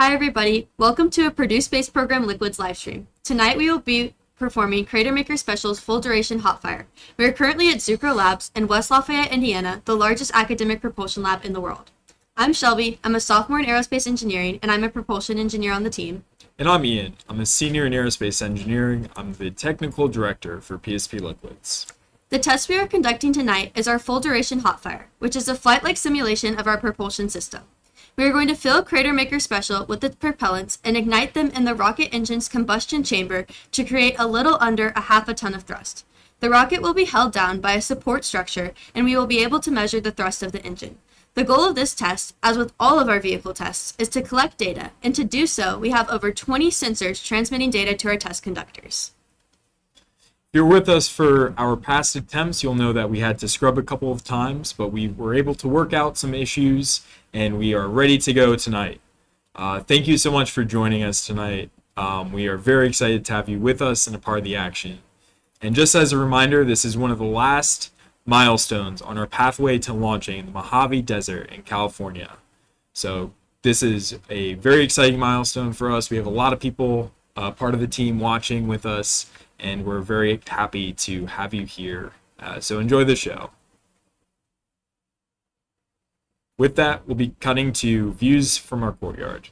Hi everybody, welcome to a Purdue Space Program Liquids livestream. Tonight we will be performing CraterMaker Special's Full Duration Hot Fire. We are currently at Zucrow Labs in West Lafayette, Indiana, the largest academic propulsion lab in the world. I'm Shelby, I'm a sophomore in aerospace engineering, and I'm a propulsion engineer on the team. And I'm Ian. I'm a senior in aerospace engineering. I'm the technical director for PSP Liquids. The test we are conducting tonight is our Full Duration Hot Fire, which is a flight-like simulation of our propulsion system. We are going to fill CraterMaker Special with its propellants and ignite them in the rocket engine's combustion chamber to create a little under a half a ton of thrust. The rocket will be held down by a support structure, and we will be able to measure the thrust of the engine. The goal of this test, as with all of our vehicle tests, is to collect data, and to do so, we have over 20 sensors transmitting data to our test conductors. If you're with us for our past attempts, you'll know that we had to scrub a couple of times, but we were able to work out some issues, and we are ready to go tonight. Thank you so much for joining us tonight. We are very excited to have you with us and a part of the action. And just as a reminder, this is one of the last milestones on our pathway to launching the Mojave Desert in California. So this is a very exciting milestone for us. We have a lot of people part of the team watching with us, and we're very happy to have you here. So enjoy the show. With that, we'll be cutting to views from our courtyard.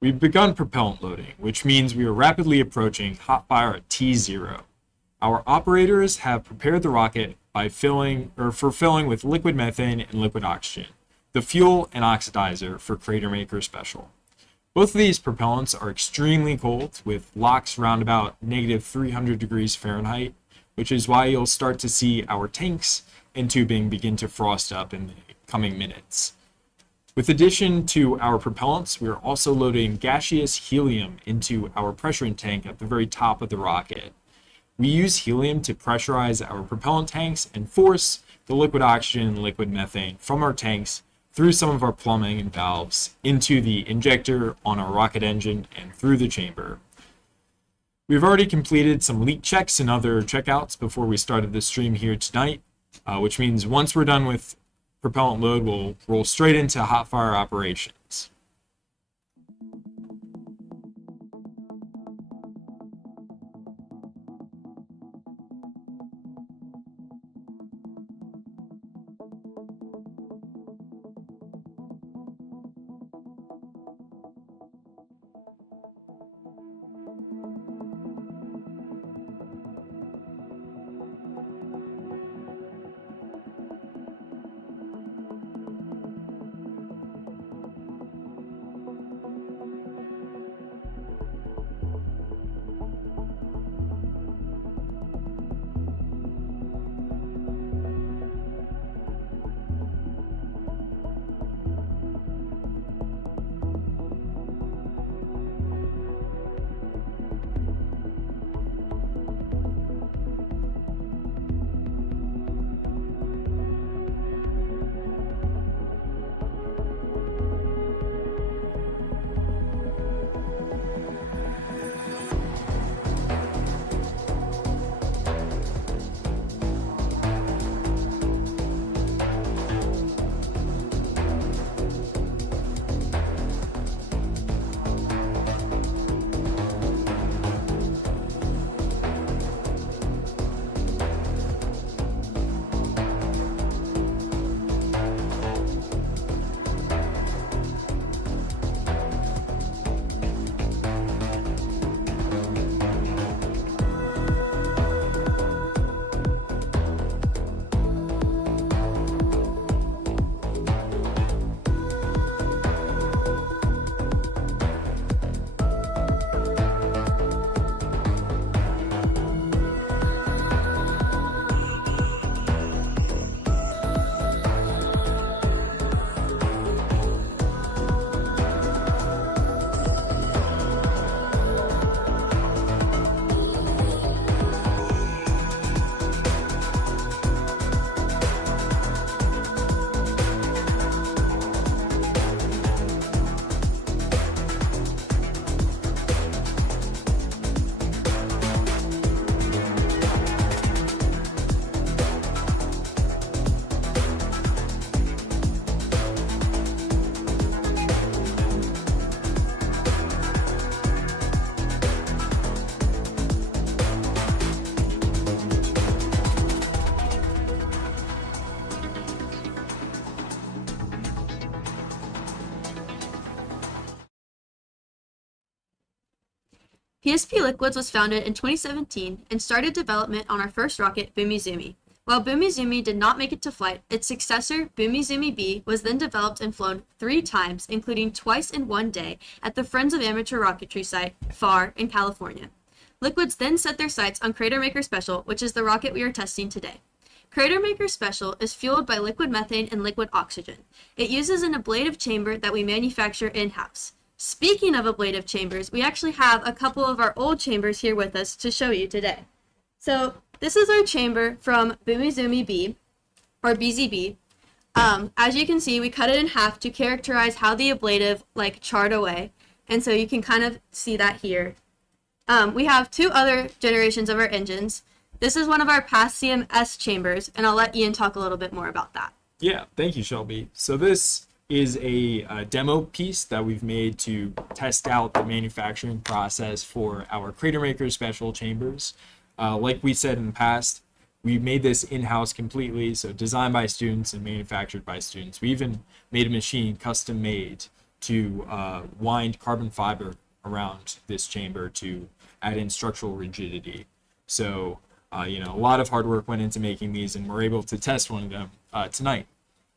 We've begun propellant loading, which means we are rapidly approaching hot fire at T0. Our operators have prepared the rocket by filling with liquid methane and liquid oxygen, the fuel and oxidizer for CraterMaker Special. Both of these propellants are extremely cold, with locks around about negative 300 degrees Fahrenheit, which is why you'll start to see our tanks and tubing begin to frost up in the coming minutes. With addition to our propellants, we are also loading gaseous helium into our pressuring tank at the very top of the rocket. We use helium to pressurize our propellant tanks and force the liquid oxygen and liquid methane from our tanks through some of our plumbing and valves into the injector on our rocket engine and through the chamber. We've already completed some leak checks and other checkouts before we started the stream here tonight, which means once we're done with propellant load, we'll roll straight into hot fire operations. PSP Liquids was founded in 2017 and started development on our first rocket, Bumizumi. While Bumizumi did not make it to flight, its successor, Bumizumi B, was then developed and flown 3 times, including twice in one day, at the Friends of Amateur Rocketry site, FAR, in California. Liquids then set their sights on CraterMaker Special, which is the rocket we are testing today. CraterMaker Special is fueled by liquid methane and liquid oxygen. It uses an ablative chamber that we manufacture in-house. Speaking of ablative chambers, we actually have a couple of our old chambers here with us to show you today. So this is our chamber from Bumizumi B, or BZB. As you can see, we cut it in half to characterize how the ablative charred away, and so you can kind of see that here. We have 2 other generations of our engines. This is one of our past CMS chambers, and I'll let Ian talk a little bit more about that. Yeah, thank you, Shelby. So this is a demo piece that we've made to test out the manufacturing process for our CraterMaker Special chambers. Like we said in the past, we made this in-house completely, so designed by students and manufactured by students. We even made a machine custom made to wind carbon fiber around this chamber to add in structural rigidity. So, a lot of hard work went into making these, and we're able to test one of them tonight.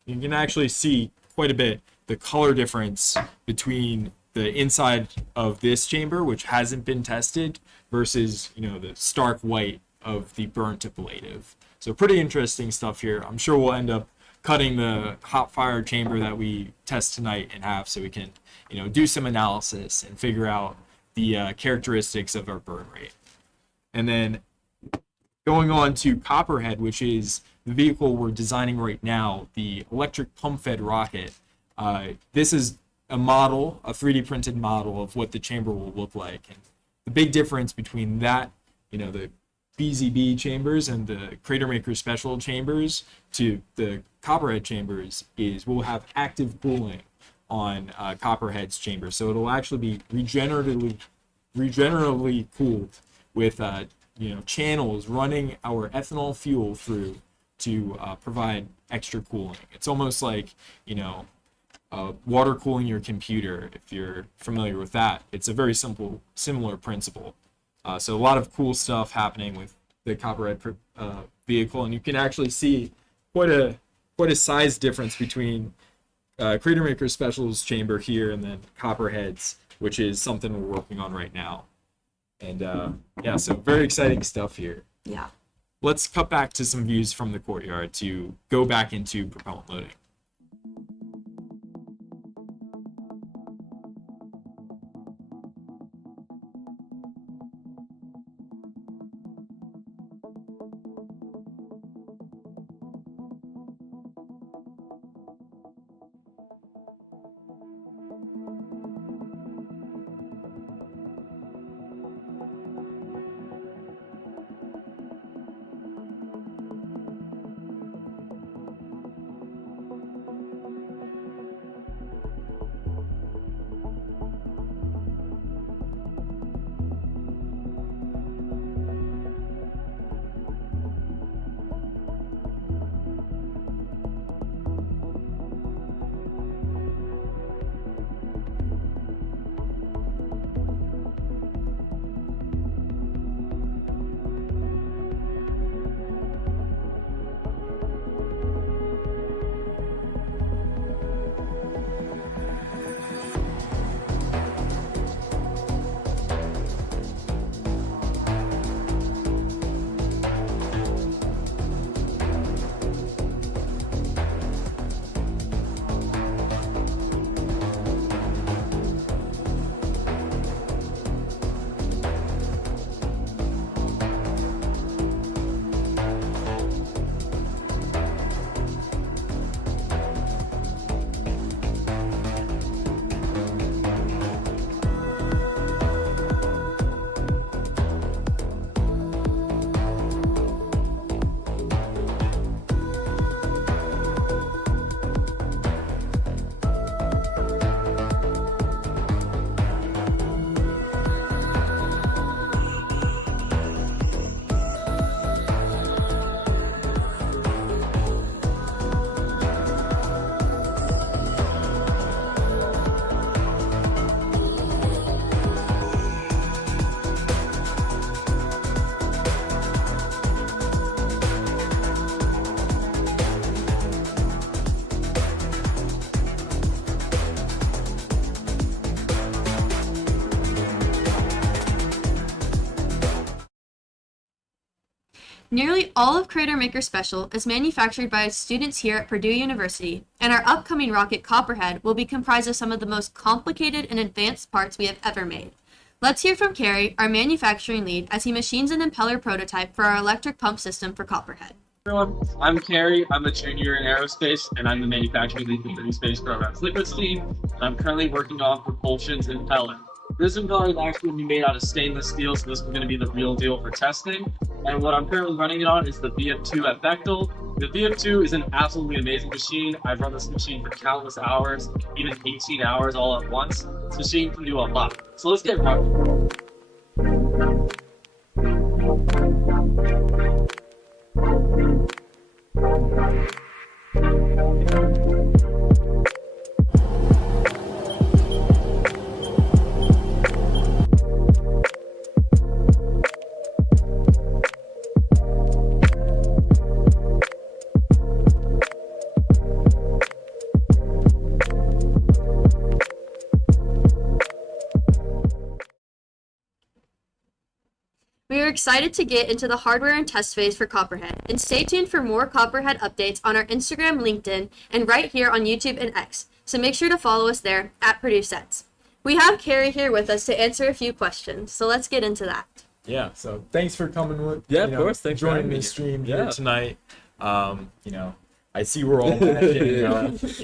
You can actually see quite a bit the color difference between the inside of this chamber, which hasn't been tested, versus the stark white of the burnt ablative. So pretty interesting stuff here. I'm sure we'll end up cutting the hot fire chamber that we test tonight in half, so we can do some analysis and figure out the characteristics of our burn rate. And then going on to Copperhead, which is the vehicle we're designing right now, the electric pump-fed rocket. This is a model, a 3D printed model of what the chamber will look like. And the big difference between that, the BZB chambers and the CraterMaker Special chambers to the Copperhead chambers is we'll have active cooling on Copperhead's chamber. So it'll actually be regeneratively cooled with channels running our ethanol fuel through to provide extra cooling. It's almost like water cooling your computer, if you're familiar with that. It's a very similar principle. So a lot of cool stuff happening with the Copperhead vehicle, and you can actually see quite a size difference between CraterMaker Special's chamber here and then Copperhead's, which is something we're working on right now. And so very exciting stuff here. Yeah. Let's cut back to some views from the courtyard to go back into propellant loading. Nearly all of CraterMaker Special is manufactured by students here at Purdue University, and our upcoming rocket Copperhead will be comprised of some of the most complicated and advanced parts we have ever made. Let's hear from Carey, our manufacturing lead, as he machines an impeller prototype for our electric pump system for Copperhead. Everyone, I'm Carey. I'm a junior in aerospace, and I'm the manufacturing lead for the Purdue Space Program's liquids team. I'm currently working on propulsion's impeller. This impeller is actually going to be made out of stainless steel, so this is going to be the real deal for testing. And what I'm currently running it on is the VF2 at Bechtel. The VF2 is an absolutely amazing machine. I've run this machine for countless hours, even 18 hours all at once. This machine can do a lot. So let's get running. We are excited to get into the hardware and test phase for Copperhead, and stay tuned for more Copperhead updates on our Instagram, LinkedIn, and right here on YouTube and X, so make sure to follow us there at Purdue Sets. We have Carey here with us to answer a few questions, so let's get into that. Yeah, so thanks for coming with of course. Thanks for joining having me me. stream here Yeah. tonight. I see we're all matching,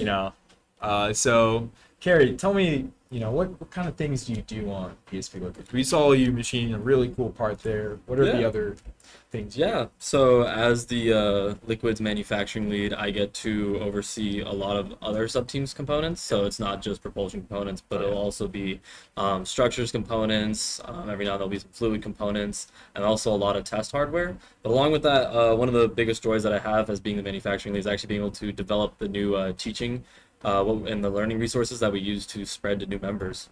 so Carey, tell me, what kind of things do you do on PSP Liquids? We saw you machining a really cool part there. What are the Yeah. other things you do? Yeah, so as the liquids manufacturing lead, I get to oversee a lot of other sub-teams components. So it's not just propulsion components, but it'll also be structures components. Every now and then there'll be some fluid components, and also a lot of test hardware. But along with that, one of the biggest joys that I have as being the manufacturing lead is actually being able to develop the new teaching and the learning resources that we use to spread to new members.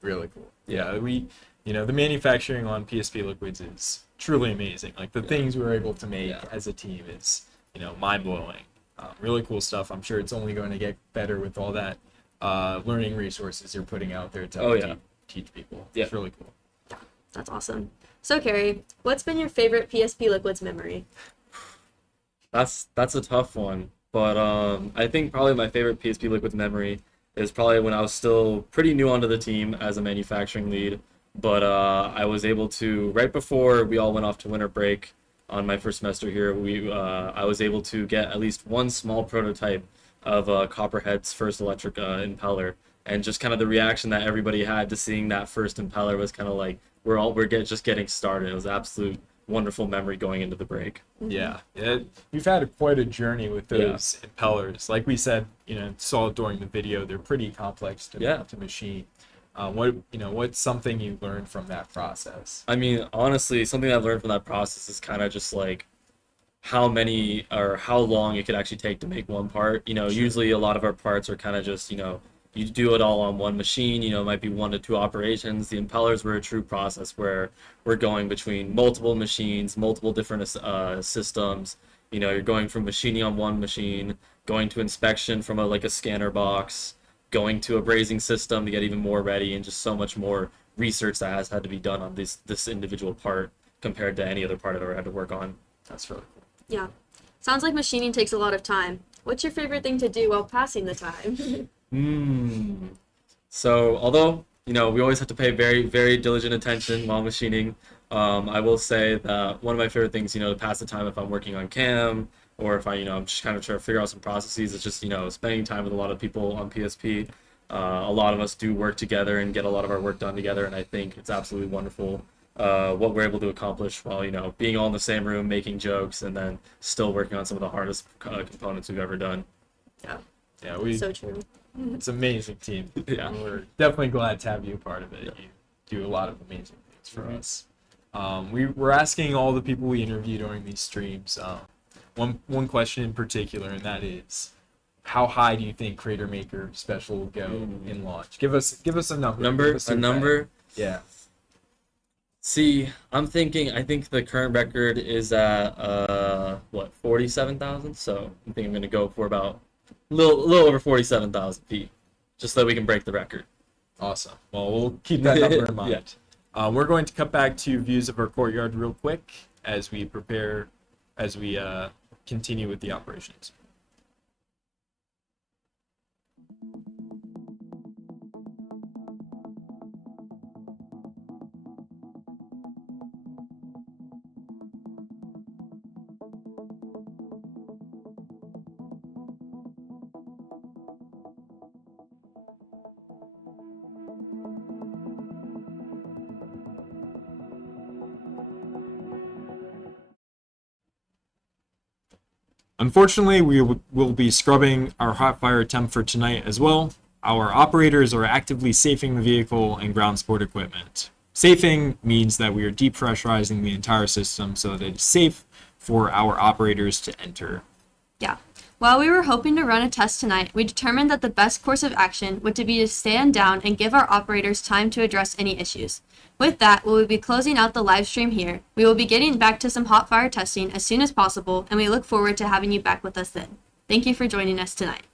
Really cool. Yeah, the manufacturing on PSP Liquids is truly amazing. Like the things we were able to make as a team is, mind-blowing. Really cool stuff. I'm sure it's only going to get better with all that learning resources you're putting out there to teach people. Yeah. It's really cool. That's awesome. So Carey, what's been your favorite PSP Liquids memory? That's a tough one, but I think probably my favorite PSP Liquids memory is probably when I was still pretty new onto the team as a manufacturing lead. But I was able to, right before we all went off to winter break on my first semester here, I was able to get at least one small prototype of Copperhead's first electric impeller, and just kind of the reaction that everybody had to seeing that first impeller was kind of like just getting started. It was an absolute wonderful memory going into the break. Yeah, we've had quite a journey with those impellers. Like we said, saw during the video, they're pretty complex to machine. What's something you learned from that process? I mean, honestly, something I've learned from that process is kind of just like how many or how long it could actually take to make one part. Usually a lot of our parts are kind of just, you do it all on one machine, it might be 1 to 2 operations. The impellers were a true process where we're going between multiple machines, multiple different systems. You're going from machining on one machine, going to inspection from a scanner box, going to a brazing system to get even more ready, and just so much more research that has had to be done on this individual part compared to any other part I've ever had to work on. That's really cool. Yeah. Sounds like machining takes a lot of time. What's your favorite thing to do while passing the time? So although, we always have to pay very, very diligent attention while machining, I will say that one of my favorite things, to pass the time if I'm working on cam, or if I'm just kind of trying to figure out some processes, it's just, spending time with a lot of people on PSP. A lot of us do work together and get a lot of our work done together, and I think it's absolutely wonderful what we're able to accomplish while, being all in the same room, making jokes, and then still working on some of the hardest components we've ever done. Yeah, So true. it's an amazing team. Yeah. We're definitely glad to have you a part of it. You do a lot of amazing things for us. We're asking all the people we interview during these streams one question in particular, and that is, how high do you think CraterMaker Special will go in launch? Give us a number. Give us A number? Yeah. See, I think the current record is at 47,000. So I think I'm gonna go for about a little over 47,000 feet, just so that we can break the record. Awesome. Well, we'll keep that number in mind. We're going to cut back to views of our courtyard real quick as we prepare as we continue with the operations. Unfortunately, we will be scrubbing our hot fire temp for tonight as well. Our operators are actively safing the vehicle and ground support equipment. Safing means that we are depressurizing the entire system so that it's safe for our operators to enter. Yeah. While we were hoping to run a test tonight, we determined that the best course of action would be to stand down and give our operators time to address any issues. With that, we will be closing out the live stream here. We will be getting back to some hot fire testing as soon as possible, and we look forward to having you back with us then. Thank you for joining us tonight.